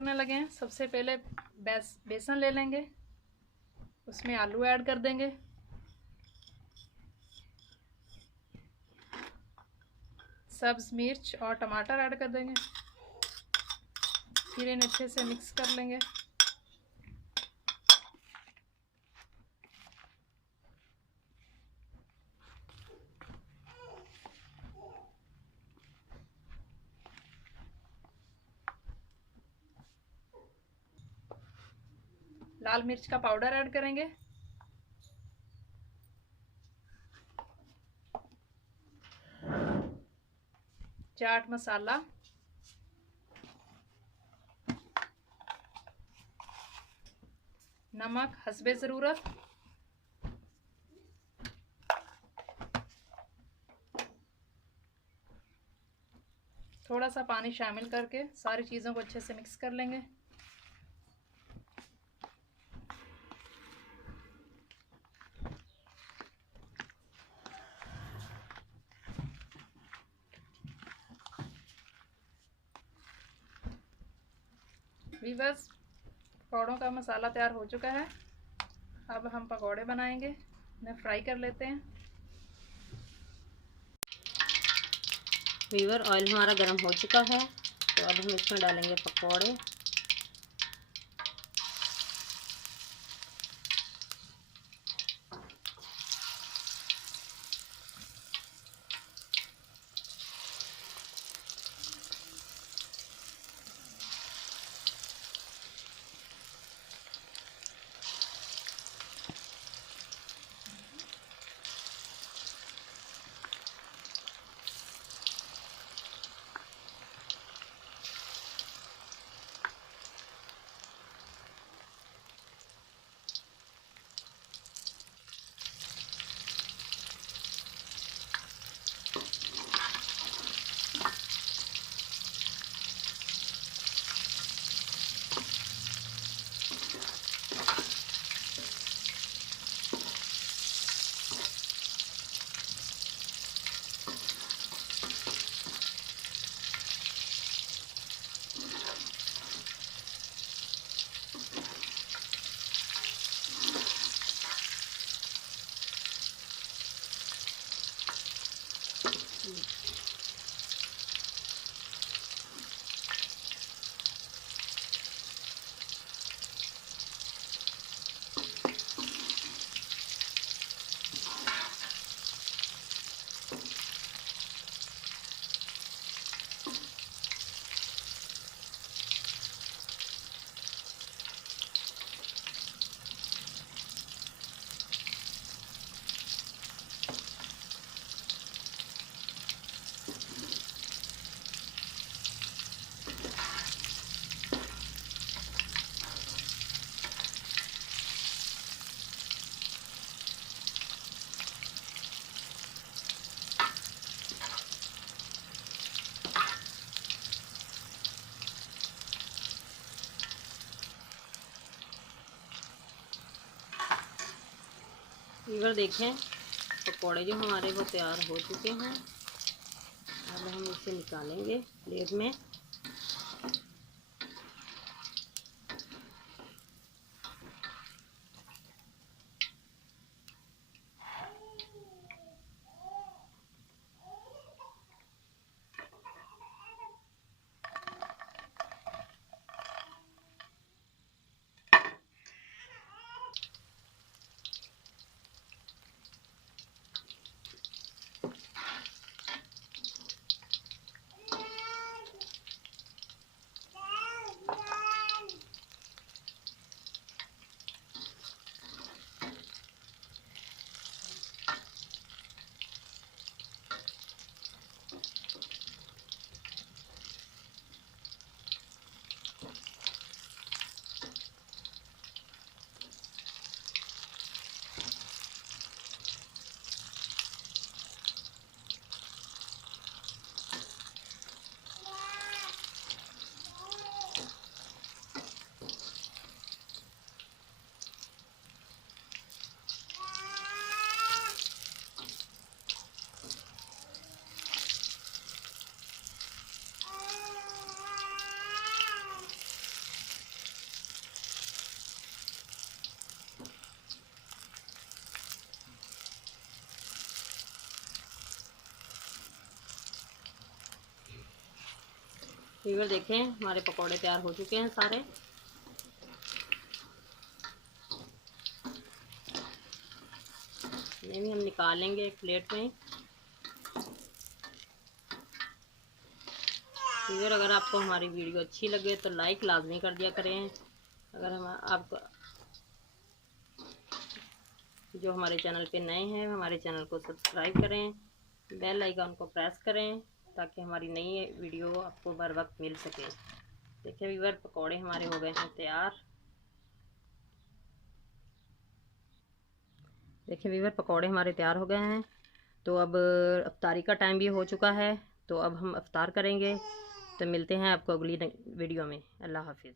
करने लगे हैं। सबसे पहले बेसन ले लेंगे, उसमें आलू ऐड कर देंगे, सब्ज मिर्च और टमाटर ऐड कर देंगे, फिर इन्हें अच्छे से मिक्स कर लेंगे। लाल मिर्च का पाउडर ऐड करेंगे, चाट मसाला, नमक हस्बे ज़रूरत, थोड़ा सा पानी शामिल करके सारी चीज़ों को अच्छे से मिक्स कर लेंगे। वीवर्स, पकौड़ों का मसाला तैयार हो चुका है। अब हम पकौड़े बनाएंगे, इन्हें फ्राई कर लेते हैं। वीवर, ऑयल हमारा गर्म हो चुका है, तो अब हम इसमें डालेंगे पकौड़े। वीवर देखें, पकौड़े जो हमारे वो तैयार हो चुके हैं। अब हम इसे निकालेंगे प्लेट में। वीवर देखें हमारे पकोड़े तैयार हो चुके हैं सारे। इन्हें भी हम निकालेंगे एक प्लेट में। वीवर अगर आपको हमारी वीडियो अच्छी लगे तो लाइक लाजमी कर दिया करें। अगर हम आपको जो हमारे चैनल पे नए हैं हमारे चैनल को सब्सक्राइब करें, बेल आइकन को प्रेस करें ताकि हमारी नई वीडियो आपको बर वक्त मिल सके। देखिए वीवर पकोड़े हमारे हो गए हैं तैयार। देखिए वीवर पकोड़े हमारे तैयार हो गए हैं। तो अब अफ्तारी का टाइम भी हो चुका है, तो अब हम अफ्तार करेंगे। तो मिलते हैं आपको अगली वीडियो में। अल्लाह हाफिज़।